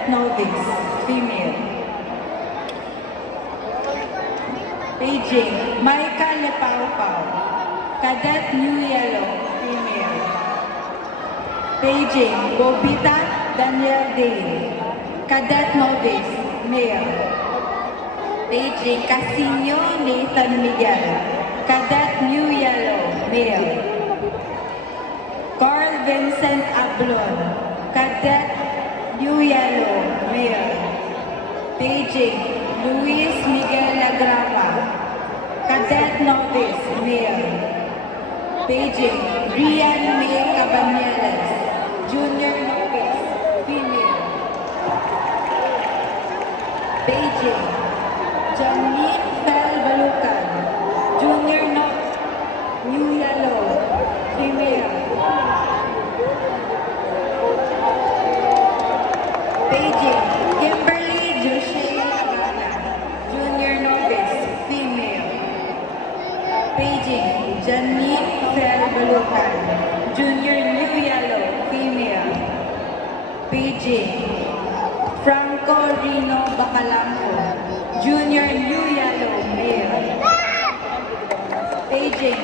Cadet Novice, female. Beijing, Maika Lepau-Pau, Cadet New Yellow, female. Beijing, Bobita Daniel Dale, Cadet Novice, male. Beijing, Casino Nathan Miguel, Cadet New Yellow, male. Carl Vincent Ablon, Cadet New Yellow, male. Beijing, Luis Miguel Lagrava, Cadet Novice, male. Beijing, Rian May Cabanelas, Junior Novice, female. Beijing, Janine Fel Balucan, Junior New Yellow, female. Beijing, Kimberly Joshua Habana, Junior Novice, female. Beijing, Janine Fel Balucan, Junior New Yellow, female. Beijing, Franco Rino Bacalampo, Junior New Yellow, male. Beijing,